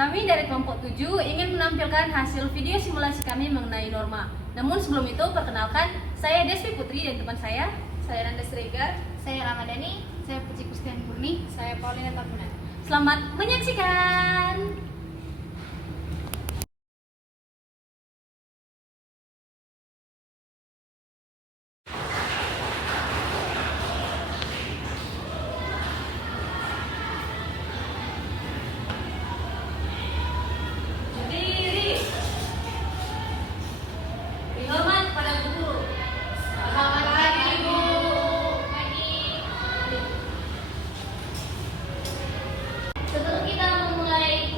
Kami dari kelompok 7 ingin menampilkan hasil video simulasi kami mengenai norma. Namun sebelum itu, perkenalkan, saya Deswi Putri dan teman saya Nanda Sregar, saya Ramadhani, saya Puji Kustian Murni, saya Paulina Taruna. Selamat menyaksikan. Berdiri. Hormat pada guru. Selamat pagi, Ibu. Sebelum kita memulai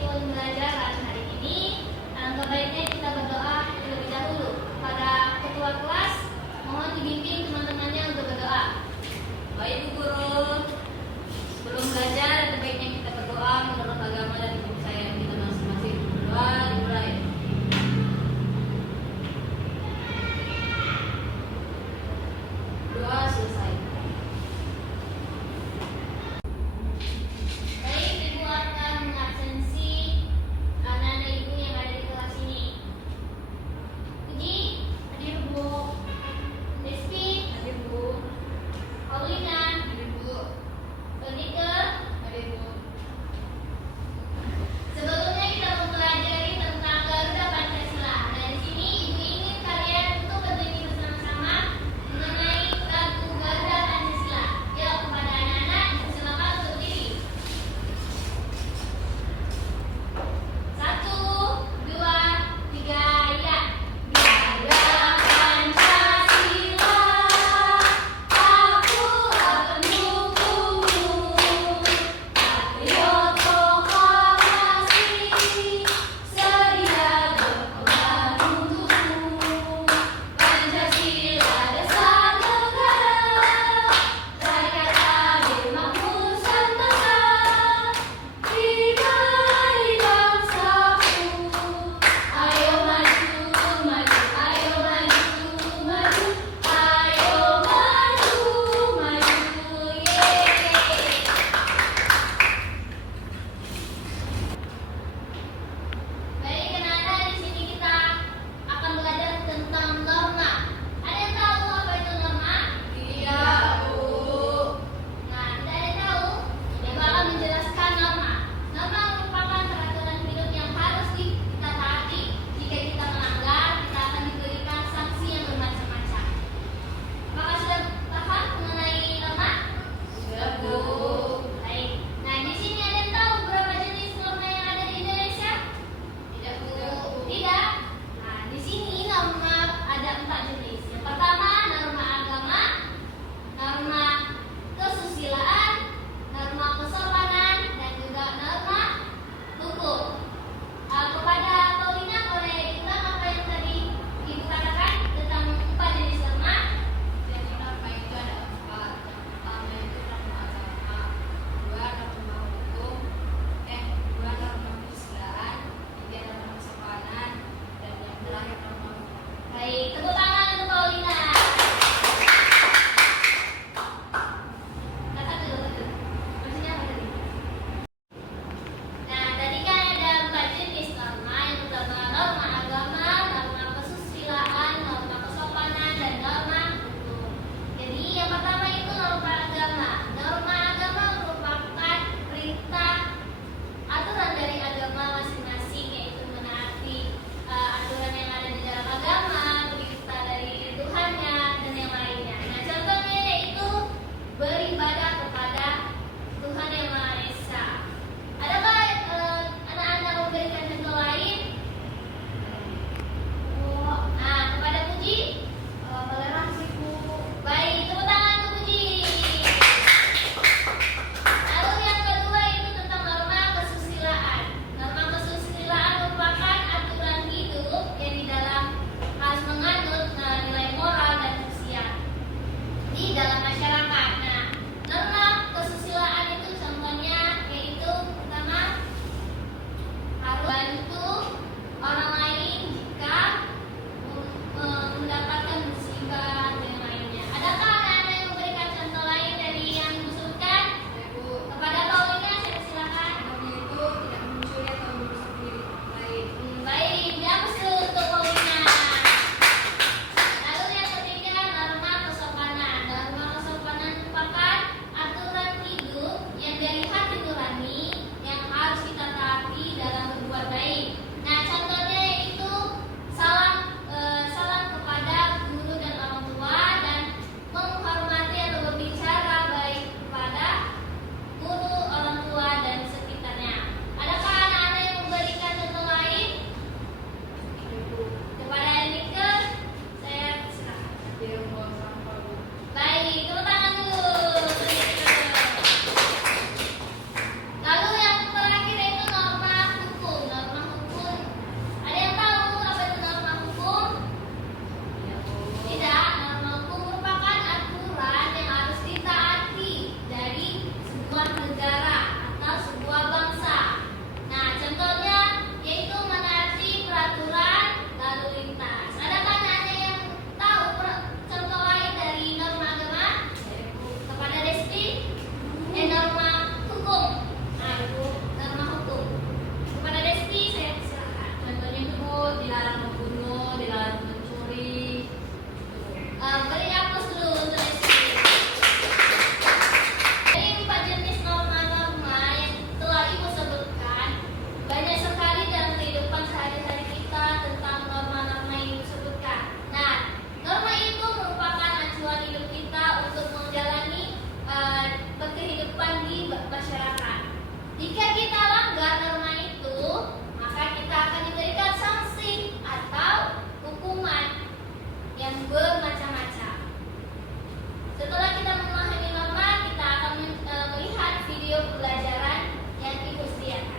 Setelah kita memahami norma, kita akan melihat video pembelajaran yang Ibu sediakan.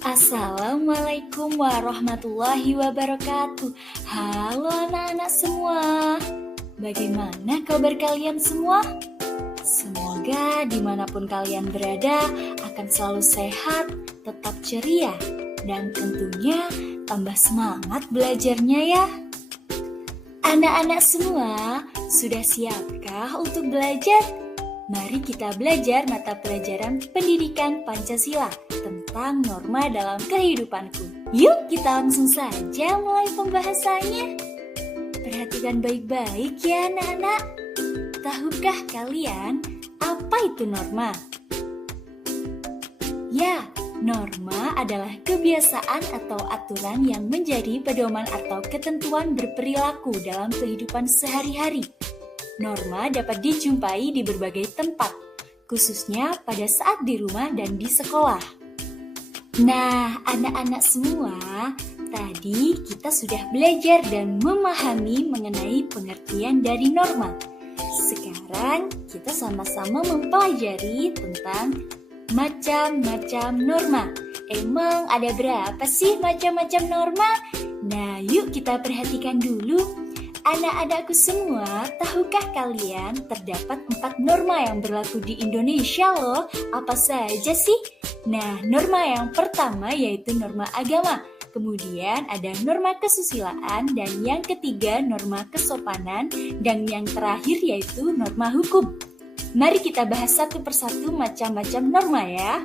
Assalamualaikum warahmatullahi wabarakatuh. Halo anak-anak semua. Bagaimana kabar kalian semua? Semoga dimanapun kalian berada akan selalu sehat, tetap ceria, dan tentunya tambah semangat belajarnya ya. Anak-anak semua, sudah siapkah untuk belajar? Mari kita belajar mata pelajaran Pendidikan Pancasila tentang norma dalam kehidupanku. Yuk kita langsung saja mulai pembahasannya. Perhatikan baik-baik ya anak-anak. Tahukah kalian apa itu norma? Ya, norma adalah kebiasaan atau aturan yang menjadi pedoman atau ketentuan berperilaku dalam kehidupan sehari-hari. Norma dapat dijumpai di berbagai tempat, khususnya pada saat di rumah dan di sekolah. Nah, anak-anak semua, tadi kita sudah belajar dan memahami mengenai pengertian dari norma. Sekarang kita sama-sama mempelajari tentang macam-macam norma. Emang ada berapa sih macam-macam norma? Nah, yuk kita perhatikan dulu. Anak-anakku semua, tahukah kalian terdapat 4 norma yang berlaku di Indonesia loh? Apa saja sih? Nah, norma yang pertama yaitu norma agama. Kemudian ada norma kesusilaan dan yang ketiga norma kesopanan dan yang terakhir yaitu norma hukum. Mari kita bahas satu persatu macam-macam norma ya.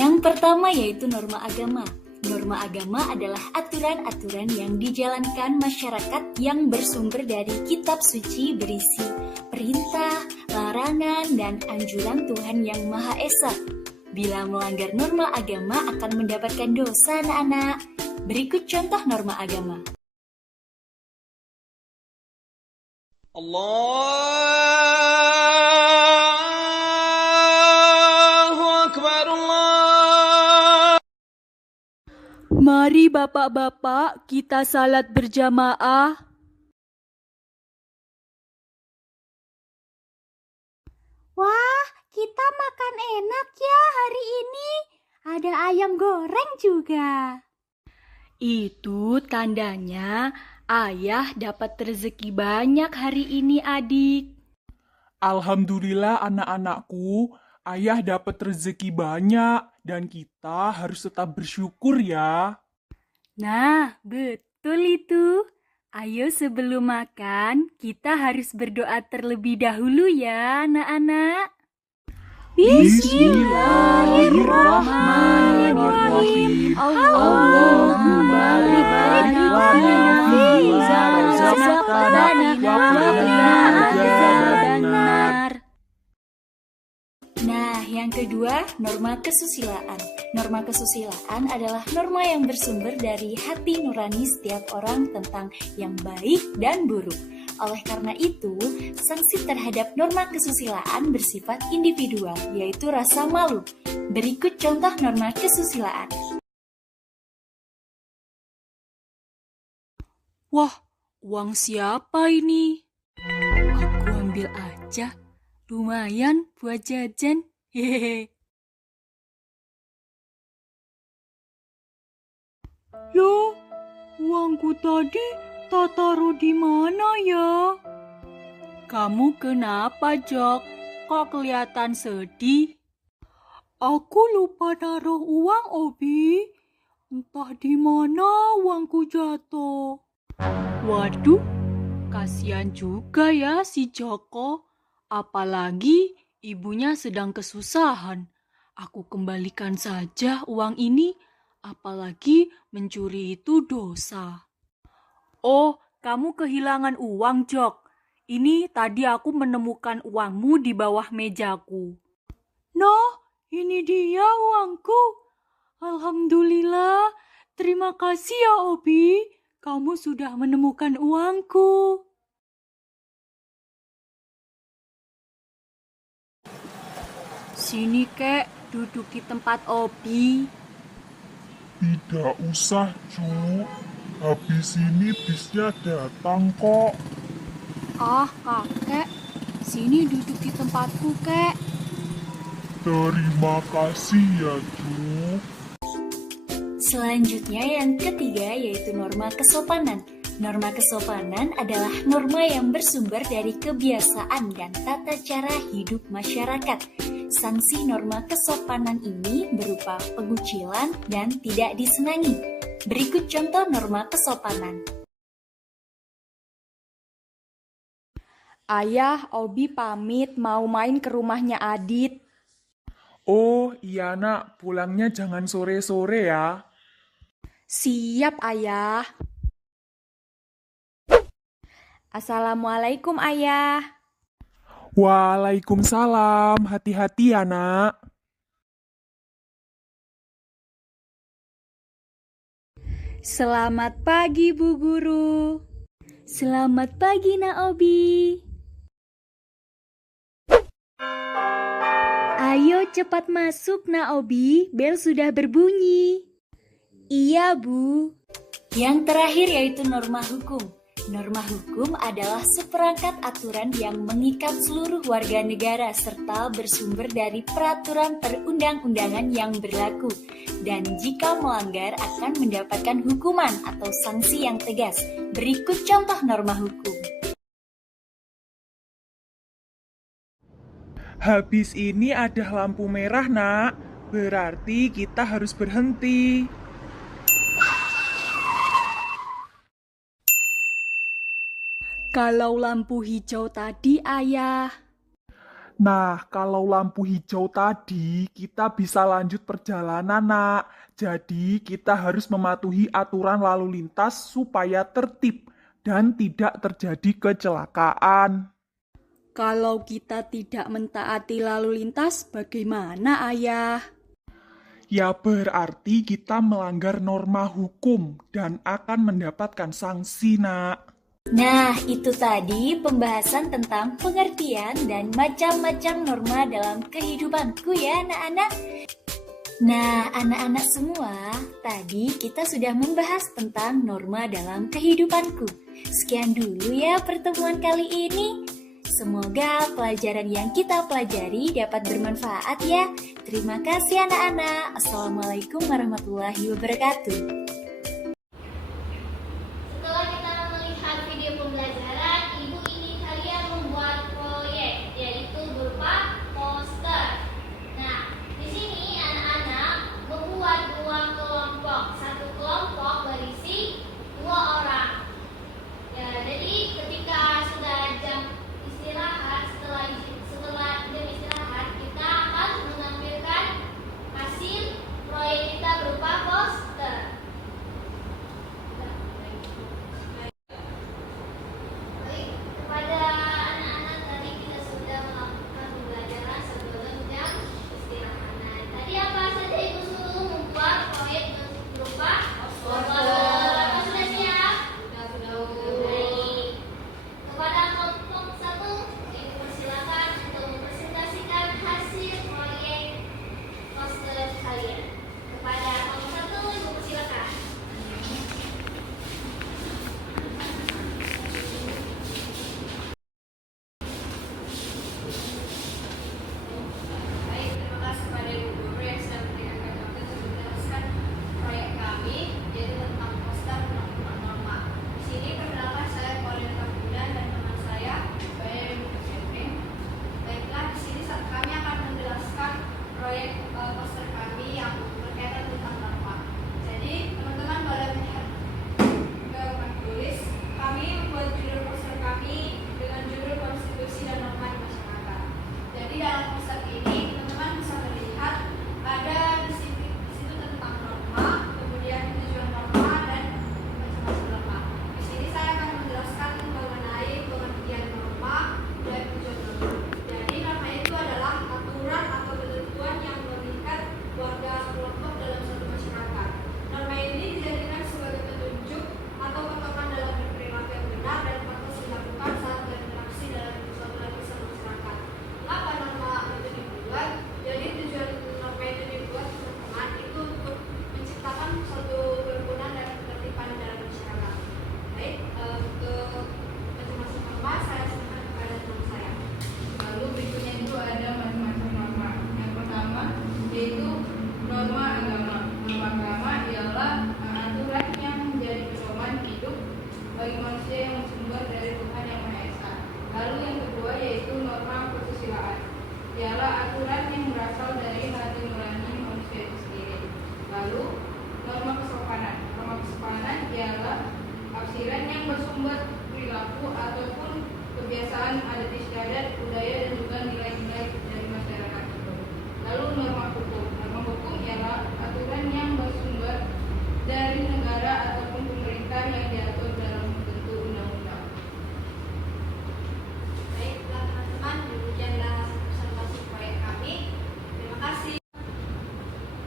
Yang pertama yaitu norma agama. Norma agama adalah aturan-aturan yang dijalankan masyarakat yang bersumber dari kitab suci berisi perintah, larangan, dan anjuran Tuhan Yang Maha Esa. Bila melanggar norma agama akan mendapatkan dosa anak-anak. Berikut contoh norma agama. Allahu Akbar, Mari bapak-bapak kita salat berjamaah. Wah, kita makan enak ya hari ini. Ada ayam goreng juga. Itu tandanya ayah dapat rezeki banyak hari ini adik. Alhamdulillah anak-anakku, ayah dapat rezeki banyak dan kita harus tetap bersyukur ya. Nah, betul itu. Ayo sebelum makan, kita harus berdoa terlebih dahulu ya anak-anak. Bismillahirrahmanirrahim. Allahumma barik lana fi ma razaqtana wa qina adzabannar. Nah, yang kedua, norma kesusilaan. Norma kesusilaan adalah norma yang bersumber dari hati nurani setiap orang tentang yang baik dan buruk. Oleh karena itu, sanksi terhadap norma kesusilaan bersifat individual, yaitu rasa malu. Berikut contoh norma kesusilaan. Wah, uang siapa ini? Aku ambil aja. Lumayan buat jajan. Hehehe. Loh, uangku tadi tak taruh di mana ya? Kamu kenapa, Jok? Kok kelihatan sedih? Aku lupa taruh uang, Obi. Entah di mana uangku jatuh. Waduh, kasihan juga ya si Joko. Apalagi ibunya sedang kesusahan. Aku kembalikan saja uang ini, apalagi mencuri itu dosa. Oh, kamu kehilangan uang, Jok. Ini tadi aku menemukan uangmu di bawah mejaku. Nah, ini dia uangku. Alhamdulillah, terima kasih ya Obi. Kamu sudah menemukan uangku. Sini kek, duduk di tempat Obi. Tidak usah, Cu. Habis ini bisnya datang kok. Ah, kakek, sini duduk di tempatku, kek. Terima kasih ya, Ju. Selanjutnya yang ketiga yaitu norma kesopanan. Norma kesopanan adalah norma yang bersumber dari kebiasaan dan tata cara hidup masyarakat. Sanksi norma kesopanan ini berupa pengucilan dan tidak disenangi. Berikut contoh norma kesopanan. Ayah, Obi pamit mau main ke rumahnya Adit. Oh iya nak, pulangnya jangan sore-sore ya. Siap, Ayah. Assalamualaikum, Ayah. Waalaikumsalam, hati-hati ya nak. Selamat pagi, Bu Guru. Selamat pagi, Naobi. Ayo cepat masuk, Naobi. Bel sudah berbunyi. Iya, Bu. Yang terakhir yaitu norma hukum. Norma hukum adalah seperangkat aturan yang mengikat seluruh warga negara serta bersumber dari peraturan perundang-undangan yang berlaku. Dan jika melanggar akan mendapatkan hukuman atau sanksi yang tegas. Berikut contoh norma hukum. Habis ini ada lampu merah nak, berarti kita harus berhenti. Kalau lampu hijau tadi, Ayah. Nah, kalau lampu hijau tadi, kita bisa lanjut perjalanan nak. Jadi, kita harus mematuhi aturan lalu lintas supaya tertib dan tidak terjadi kecelakaan. Kalau kita tidak mentaati lalu lintas, bagaimana, Ayah? Ya berarti kita melanggar norma hukum dan akan mendapatkan sanksi nak. Nah, itu tadi pembahasan tentang pengertian dan macam-macam norma dalam kehidupanku ya anak-anak. Nah, anak-anak semua, tadi kita sudah membahas tentang norma dalam kehidupanku. Sekian dulu ya pertemuan kali ini. Semoga pelajaran yang kita pelajari dapat bermanfaat ya. Terima kasih anak-anak. Assalamualaikum warahmatullahi wabarakatuh. Setelah kita melihat video pembelajaran, Ibu ingin kalian membuat proyek, yaitu berupa poster. Nah, di sini anak-anak membuat dua kelompok. Satu kelompok berisi 2 orang. Ya, jadi ketika sudah jam istirahat, setelah jam istirahat, kita akan menampilkan hasil proyek kita berupa poster. bersumber perilaku ataupun kebiasaan adat istiadat, budaya dan juga nilai-nilai dari masyarakat itu. Lalu norma hukum. Norma hukum ialah aturan yang bersumber dari negara ataupun pemerintah yang diatur dalam bentuk undang-undang. Baiklah teman-teman, demikianlah hasil presentasi proyek kami. Terima kasih.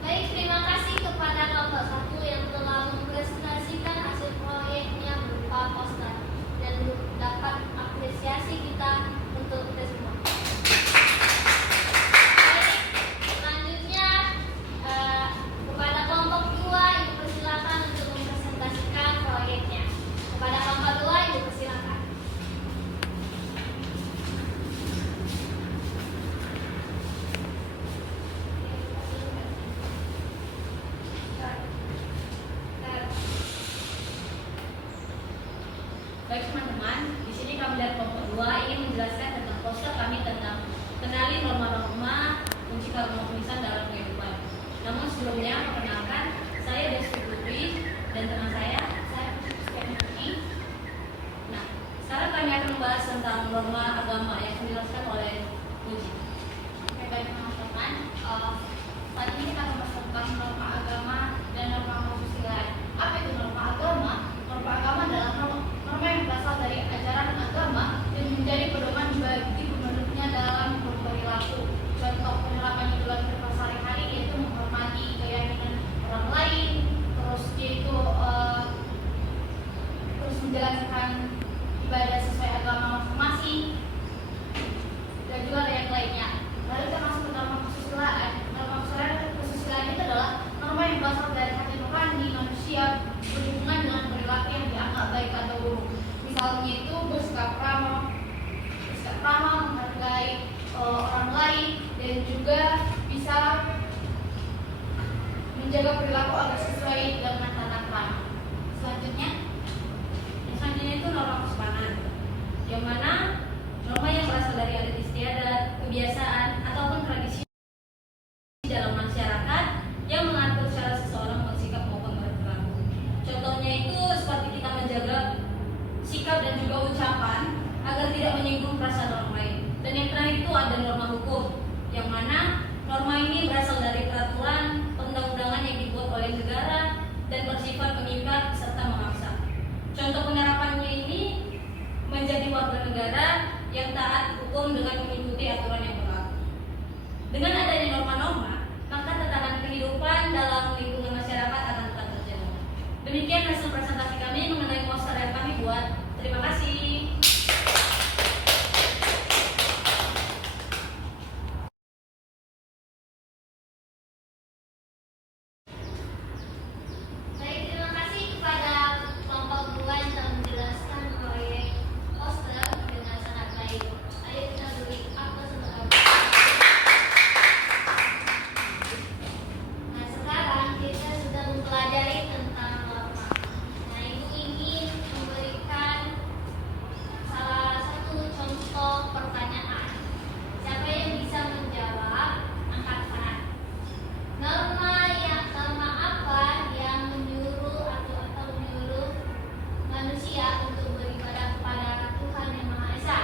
Baik, terima kasih kepada kelompok 1 yang telah mempresentasikan hasil proyeknya berupa poster dan dapat apresiasi kita untuk kita semua. Baik, selanjutnya kepada kelompok 2 Ibu persilakan untuk mempresentasikan proyeknya. Kepada kelompok 2 Ibu persilakan. Baik teman-teman, di sini kami dari kelompok 2 ingin menjelaskan tentang poster kami tentang kenali norma-norma kunci kalimat tulisan dalam kehidupan. Namun sebelumnya perkenalkan, saya Desti Putri dan teman saya Putri Kristiani. Nah, sekarang kami akan membahas tentang norma agama yang dijelaskan oleh Puji. Oke, baik teman-teman. Saat ini kita membahas tentang norma agama dan norma kesusilaan. Apa itu norma agama? Norma agama adalah norma yang berasal dari ajaran agama dan menjadi pedoman bagi pemeluknya dalam berperilaku. Contoh penerapannya dalam kehidupan sehari-hari yaitu menghormati keyakinan orang lain, terus yaitu terus menjalankan ibadah sesuai agama masing-masing, dan juga yang lainnya. Lalu kita masuk ke norma kesusilaan. Norma kesusilaan itu adalah norma yang berasal dari hati nurani manusia berhubungan dengan perilaku yang dianggap baik atau buruk. Misalnya itu bersikap ramah, menghargai orang lain, dan juga bisa menjaga perilaku agar sesuai dengan tata krama. Selanjutnya, itu norma kesopanan, yang mana norma yang berasal dari adat istiadat, kebiasaan, ataupun tradisi dalam masyarakat yang mengatur cara seseorang bersikap maupun berperilaku. Contohnya itu seperti kita menjaga sikap dan juga ucapan agar tidak menyinggung perasaan orang lain. Dan yang terakhir itu ada norma hukum, yang mana norma ini berasal dari peraturan perundang-undangan yang dibuat oleh negara dan bersifat mengikat serta memaksa. Contoh penerapannya ini menjadi warga negara yang taat hukum dengan mengikuti aturan yang berlaku. Dengan adanya norma-norma, maka tatanan kehidupan dalam lingkungan masyarakat akan tetap terjaga. Demikian hasil presentasi kami mengenai poster yang kami buat. Terima kasih. baik, terima kasih kepada kelompok 2 yang telah menjelaskan proyek poster dengan sangat baik. Ayo kita beri aplaus untuk kami. Nah, sekarang kita sudah mempelajari tentang norma. Nah, Ibu ingin memberikan salah satu contoh pertanyaan. Siapa yang bisa menjawab? Angkat tangan. Norma apa yang menyuruh atau menyuruh manusia untuk beribadah kepada Tuhan yang Maha Esa?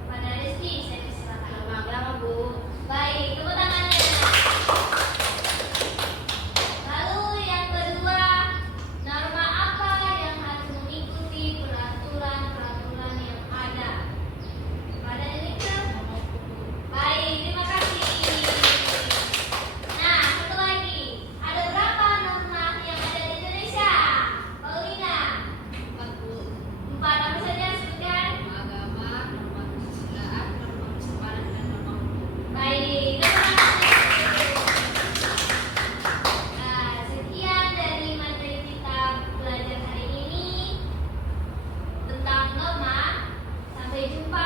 Kepada Rizky, saya persilakan. Norma agama, Bu. Baik, tepuk tangannya. Lalu yang kedua, norma apa yang harus mengikuti peraturan-peraturan yang ada? Kepada Elika. Baik, terima kasih. Nah, satu lagi. Ada berapa norma yang ada di Indonesia? Paulina. 4 apa saja sebutkan? Norma agama, norma kesusilaan, norma kesopanan, dan norma hukum. Baik, terima kasih. Nah, sekian dari materi kita belajar hari ini tentang norma. Sampai jumpa